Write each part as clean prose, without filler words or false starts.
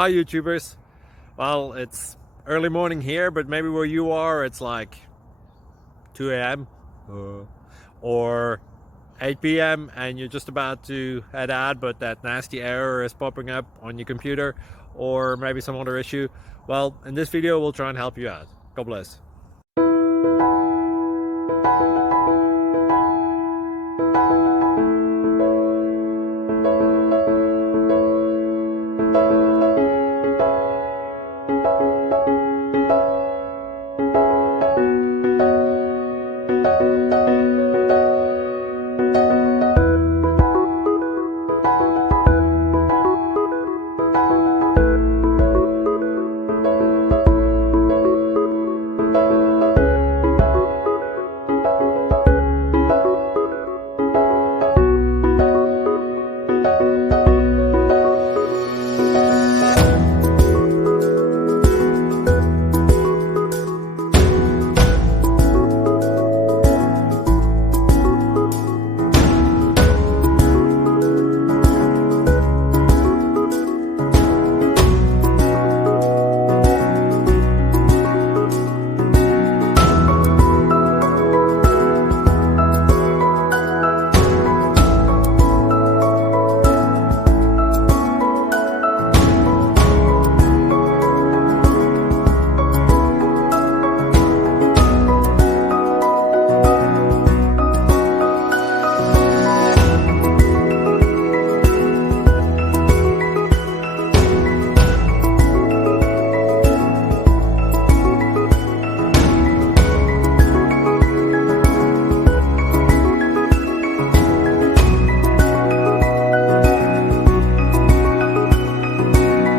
Hi YouTubers. Well, it's early morning here, but maybe where you are it's like 2 a.m. Or 8 p.m. and you're just about to head out, but that nasty error is popping up on your computer, or maybe some other issue. Well, in this video we'll try and help you out. God bless.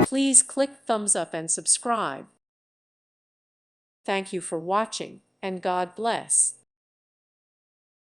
Please click thumbs up and subscribe. Thank you for watching, and God bless.